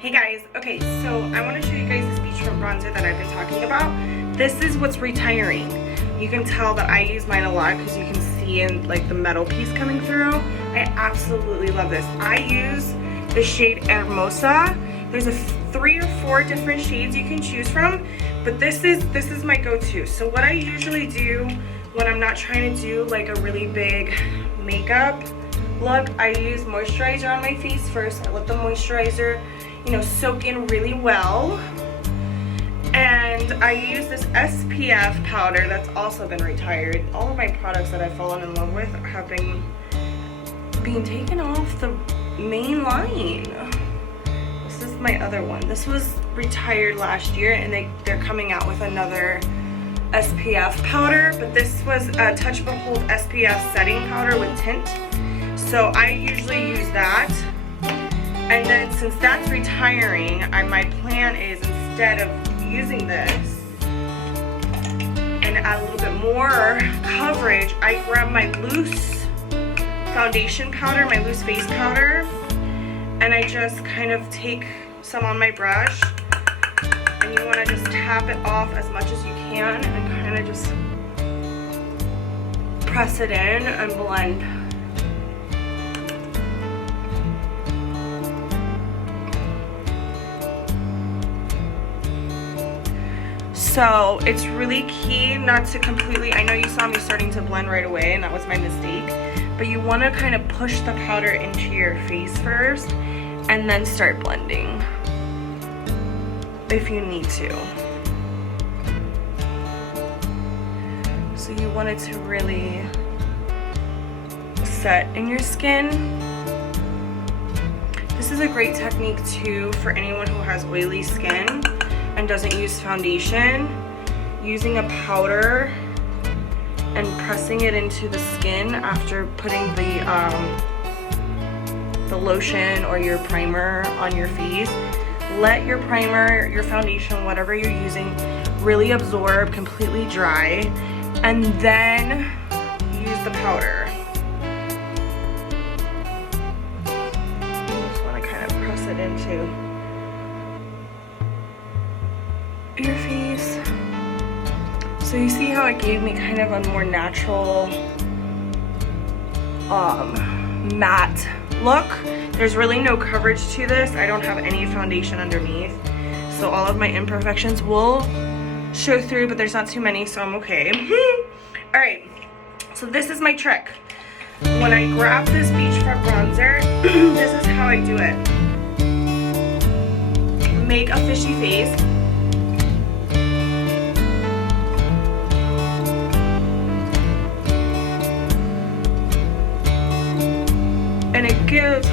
Hey guys, okay, so I want to show you guys this Beachfront bronzer that I've been talking about. This is what's retiring. You can tell that I use mine a lot because you can see in like the metal piece coming through. I absolutely love this. I use the shade Hermosa. There's 3 or 4 different shades you can choose from, but this is my go-to. So what I usually do when I'm not trying to do like a really big makeup look, I use moisturizer on my face first. I let the moisturizer, you know, soak in really well. And I use this SPF powder that's also been retired. All of my products that I've fallen in love with have been being taken off the main line. This is my other one. This was retired last year and they're coming out with another SPF powder, but this was a Touch Behold SPF setting powder with tint. So I usually use that. And then since that's retiring, my plan is instead of using this and add a little bit more coverage, I grab my loose foundation powder, my loose face powder, and I just kind of take some on my brush, and you want to just tap it off as much as you can and kind of just press it in and blend. So it's really key not to completely, I know you saw me starting to blend right away and that was my mistake, but you want to kind of push the powder into your face first and then start blending if you need to. So you want it to really set in your skin. This is a great technique too for anyone who has oily skin and doesn't use foundation. Using a powder and pressing it into the skin after putting the lotion or your primer on your face. Let your primer, your foundation, whatever you're using, really absorb, completely dry, and then use the powder. You just want to kind of press it into your face. So you see how it gave me kind of a more natural matte look. There's really no coverage to this. I don't have any foundation underneath, so all of my imperfections will show through, but there's not too many, so I'm okay. All right, so this is my trick. When I grab this Beachfront bronzer, this is how I do it. Make a fishy face. And it gives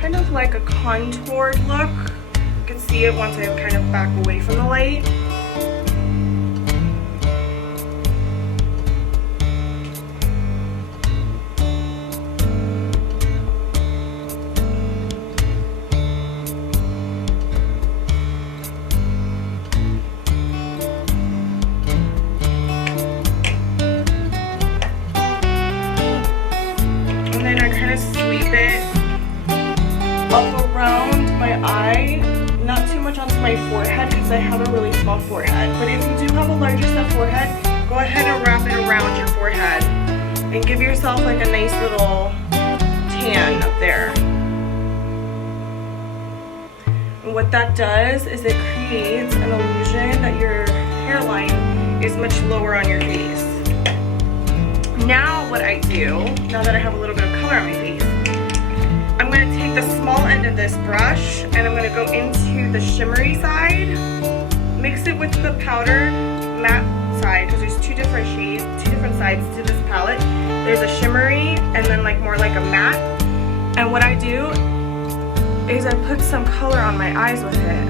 kind of like a contoured look. You can see it once I kind of back away from the light. And then I kind of sweep it up around my eye, not too much onto my forehead because I have a really small forehead. But if you do have a larger enough forehead, go ahead and wrap it around your forehead and give yourself like a nice little tan up there. And what that does is it creates an illusion that your hairline is much lower on your face. Now what I do, now that I have a little bit of color on my face, I'm going to take the small end of this brush and I'm going to go into the shimmery side, mix it with the powdered matte side, because there's 2 different shades, 2 different sides to this palette. There's a shimmery and then like more like a matte. And what I do is I put some color on my eyes with it.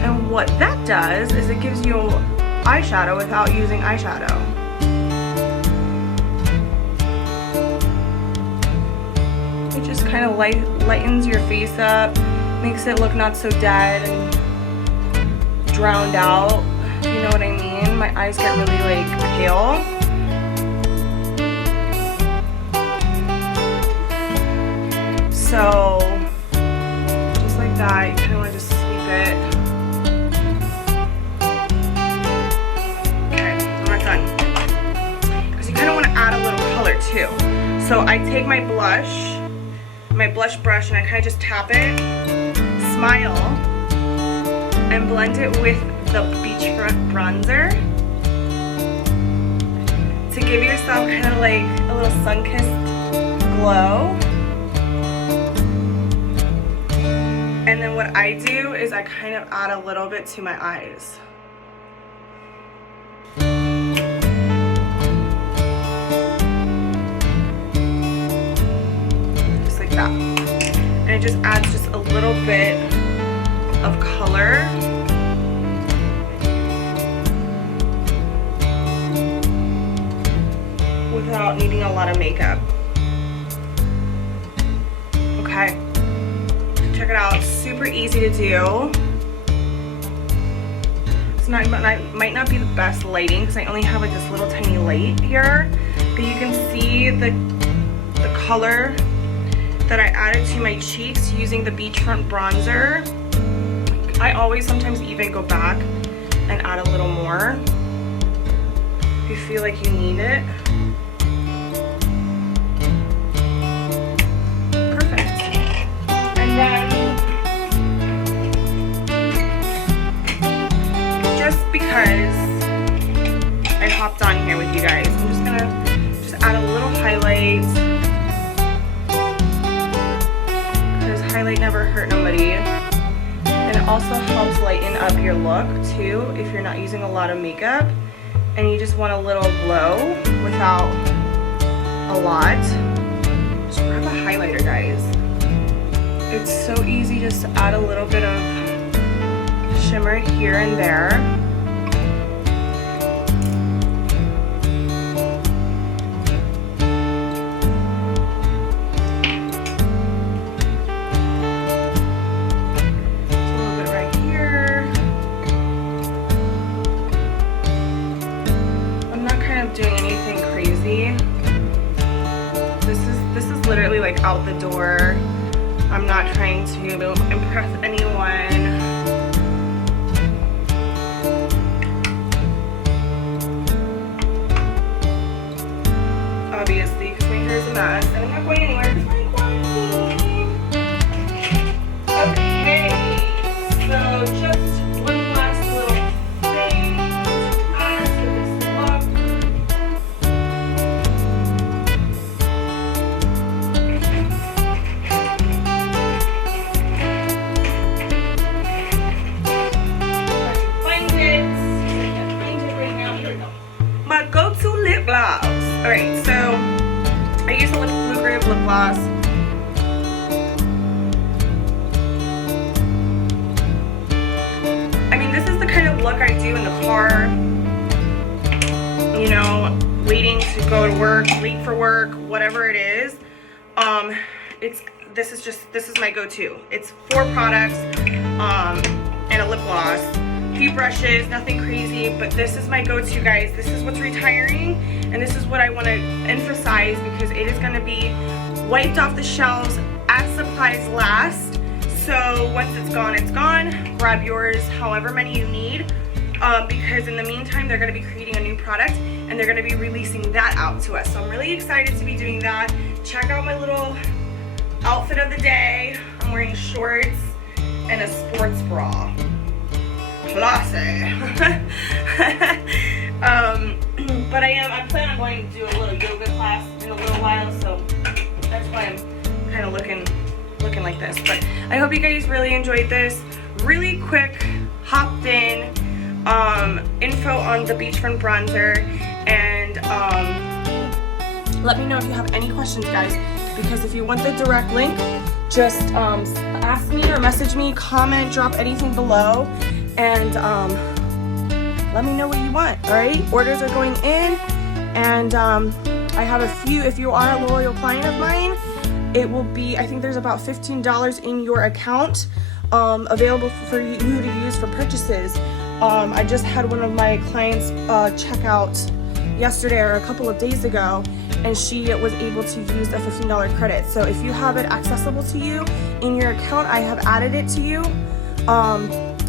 And what that does is it gives you eyeshadow without using eyeshadow. It just kind of lightens your face up, makes it look not so dead, and drowned out. You know what I mean? My eyes get really like pale. So just like that, you kind of want to just sweep it. Okay, I'm not done. Because you kind of want to add a little color too. So I take my blush brush, and I kind of just tap it, smile, and blend it with the Beachfront bronzer to give yourself kind of like a little sun-kissed glow. And then what I do is I kind of add a little bit to my eyes. Just like that. And it just adds just a little bit of color. Without needing a lot of makeup. Okay. Check it out, super easy to do. It's not, might not be the best lighting because I only have like this little tiny light here, but you can see the color that I added to my cheeks using the Beachfront bronzer. I always sometimes even go back and add a little more if you feel like you need it. Then, just because I hopped on here with you guys, I'm just gonna add a little highlight, because highlight never hurt nobody, and it also helps lighten up your look too if you're not using a lot of makeup and you just want a little glow without a lot. Just grab a highlighter, guys. It's so easy just to add a little bit of shimmer here and there. Just a little bit right here. I'm not kind of doing anything crazy. This is literally like out the door. I'm not trying to impress anyone. Obviously, because my hair is a mess, and I'm not going anywhere because we're in quarantine. Okay, so just one last little thing to add to this look. My go-to lip gloss. Alright, so I use a Blue Grave lip gloss. I mean, this is the kind of look I do in the car, you know, waiting to go to work, late for work, whatever it is. This is my go-to. It's 4 products and a lip gloss. Few brushes, nothing crazy, but this is my go-to, guys. This is what's retiring, and this is what I want to emphasize because it is going to be wiped off the shelves as supplies last. So once it's gone. Grab yours, however many you need, because in the meantime they're going to be creating a new product and they're going to be releasing that out to us. So I'm really excited to be doing that. Check out my little outfit of the day. I'm wearing shorts and a sports bra. Classy. But I plan on going to do a little yoga class in a little while, so that's why I'm kind of looking like this. But I hope you guys really enjoyed this. Really quick, hopped in info on the Beachfront bronzer, and let me know if you have any questions, guys, because if you want the direct link, just ask me or message me, comment, drop anything below, and let me know what you want. All right, orders are going in, and I have a few. If you are a loyal client of mine, it will be, I think there's about $15 in your account available for you to use for purchases. I just had one of my clients check out yesterday or a couple of days ago, and she was able to use a $15 credit. So if you have it accessible to you in your account, I have added it to you.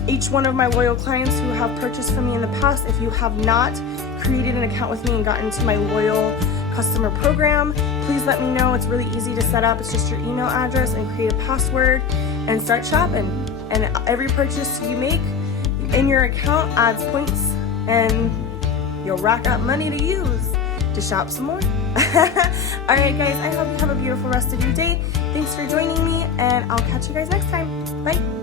Each one of my loyal clients who have purchased from me in the past, if you have not created an account with me and gotten to my loyal customer program, please let me know. It's really easy to set up. It's just your email address and create a password and start shopping. And every purchase you make in your account adds points, and you'll rack up money to use to shop some more. All right, guys, I hope you have a beautiful rest of your day. Thanks for joining me, and I'll catch you guys next time. Bye.